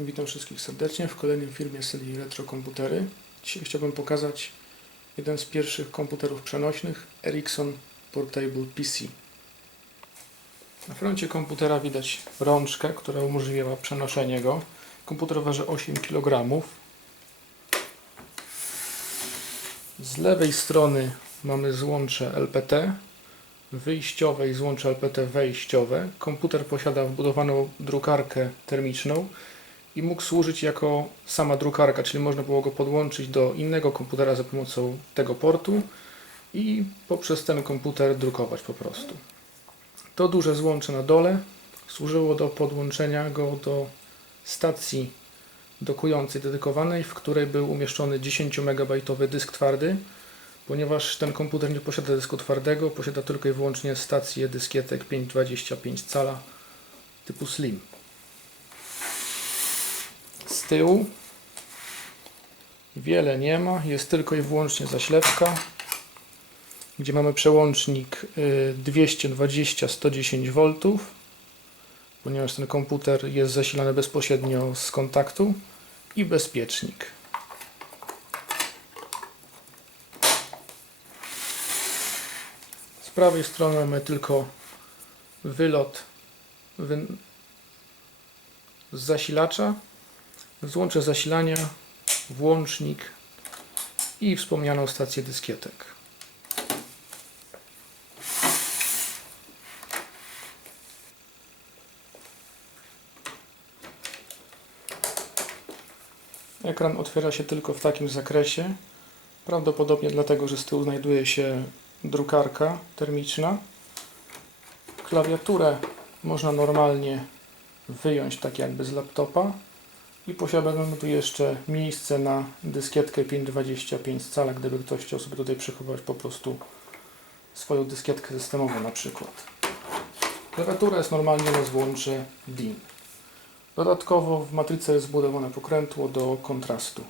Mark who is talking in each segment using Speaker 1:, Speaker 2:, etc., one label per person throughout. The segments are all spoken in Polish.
Speaker 1: Witam wszystkich serdecznie w kolejnym filmie serii Retro Komputery. Dzisiaj chciałbym pokazać jeden z pierwszych komputerów przenośnych Ericsson Portable PC. Na froncie komputera widać rączkę, która umożliwiała przenoszenie go. Komputer waży 8 kg. Z lewej strony mamy złącze LPT, wyjściowe i złącze LPT wejściowe. Komputer posiada wbudowaną drukarkę termiczną i mógł służyć jako sama drukarka, czyli można było go podłączyć do innego komputera za pomocą tego portu i poprzez ten komputer drukować po prostu. To duże złącze na dole służyło do podłączenia go do stacji dokującej dedykowanej, w której był umieszczony 10 MB dysk twardy, ponieważ ten komputer nie posiada dysku twardego, posiada tylko i wyłącznie stację dyskietek 525 cala typu Slim. Tyłu wiele nie ma, jest tylko i wyłącznie zaślepka, gdzie mamy przełącznik y, 220-110 V, ponieważ ten komputer jest zasilany bezpośrednio z kontaktu i bezpiecznik. Z prawej strony mamy tylko wylot wy... z zasilacza, złącze zasilania, włącznik i wspomnianą stację dyskietek. Ekran otwiera się tylko w takim zakresie, prawdopodobnie dlatego, że z tyłu znajduje się drukarka termiczna. Klawiaturę można normalnie wyjąć tak jakby z laptopa i posiadamy tu jeszcze miejsce na dyskietkę 525 cala, gdyby ktoś chciał sobie tutaj przechowywać po prostu swoją dyskietkę systemową na przykład. Klawiatura jest normalnie na złącze DIN. Dodatkowo w matryce jest zbudowane pokrętło do kontrastu.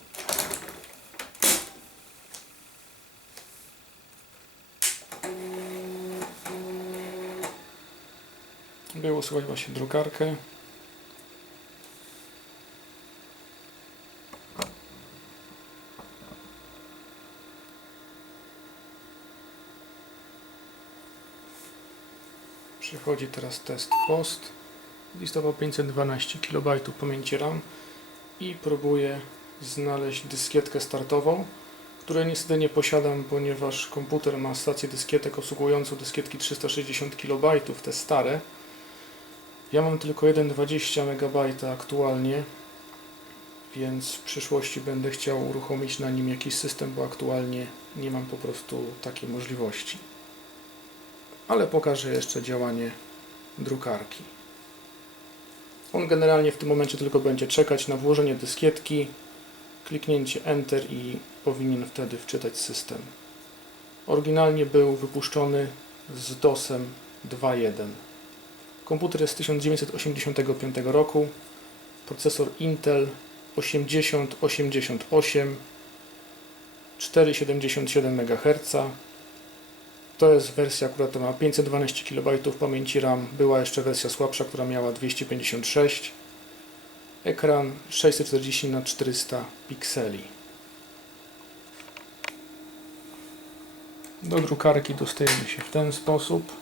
Speaker 1: Było słychać właśnie drukarkę. Przechodzi teraz test post. Listował 512 KB pamięci RAM i próbuję znaleźć dyskietkę startową, której niestety nie posiadam, ponieważ komputer ma stację dyskietek obsługującą dyskietki 360 KB, te stare. Ja mam tylko 1,20 MB aktualnie, więc w przyszłości będę chciał uruchomić na nim jakiś system, bo aktualnie nie mam po prostu takiej możliwości. Ale pokażę jeszcze działanie drukarki. On generalnie w tym momencie tylko będzie czekać na włożenie dyskietki, kliknięcie Enter i powinien wtedy wczytać system. Oryginalnie był wypuszczony z DOSem 2.1. Komputer jest z 1985 roku, procesor Intel 8088, 4,77 MHz. To jest wersja, która ma 512 KB pamięci RAM. Była jeszcze wersja słabsza, która miała 256. Ekran 640 x 400 pikseli. Do drukarki dostajemy się w ten sposób.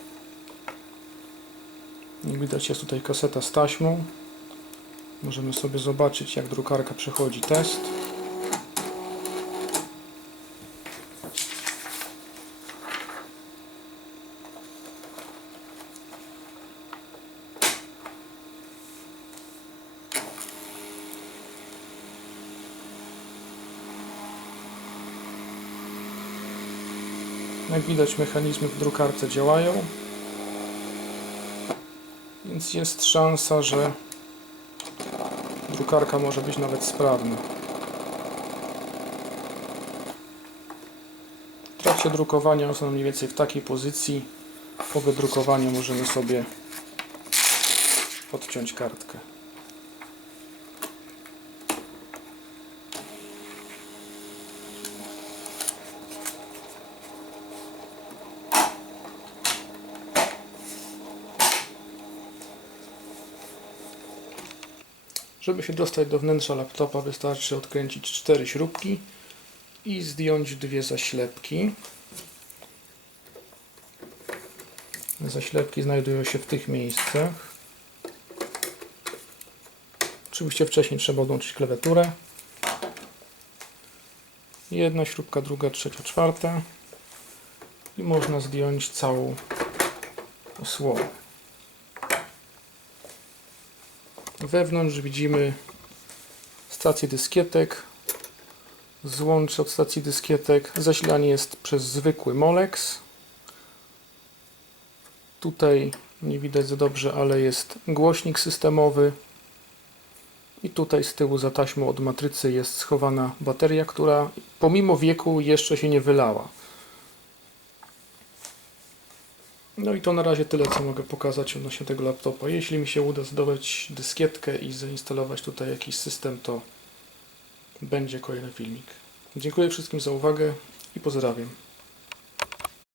Speaker 1: Jak widać jest tutaj kaseta z taśmą. Możemy sobie zobaczyć jak drukarka przechodzi test. Jak widać mechanizmy w drukarce działają, więc jest szansa, że drukarka może być nawet sprawna. W trakcie drukowania są mniej więcej w takiej pozycji. Po wydrukowaniu możemy sobie odciąć kartkę. Żeby się dostać do wnętrza laptopa wystarczy odkręcić cztery śrubki i zdjąć dwie zaślepki. Zaślepki znajdują się w tych miejscach. Oczywiście wcześniej trzeba odłączyć klawiaturę. Jedna śrubka, druga, trzecia, czwarta. I można zdjąć całą osłonę. Wewnątrz widzimy stację dyskietek, złącze od stacji dyskietek. Zasilanie jest przez zwykły Molex. Tutaj nie widać za dobrze, ale jest głośnik systemowy. I tutaj z tyłu za taśmą od matrycy jest schowana bateria, która pomimo wieku jeszcze się nie wylała. No i to na razie tyle, co mogę pokazać odnośnie tego laptopa. Jeśli mi się uda zdobyć dyskietkę i zainstalować tutaj jakiś system, to będzie kolejny filmik. Dziękuję wszystkim za uwagę i pozdrawiam.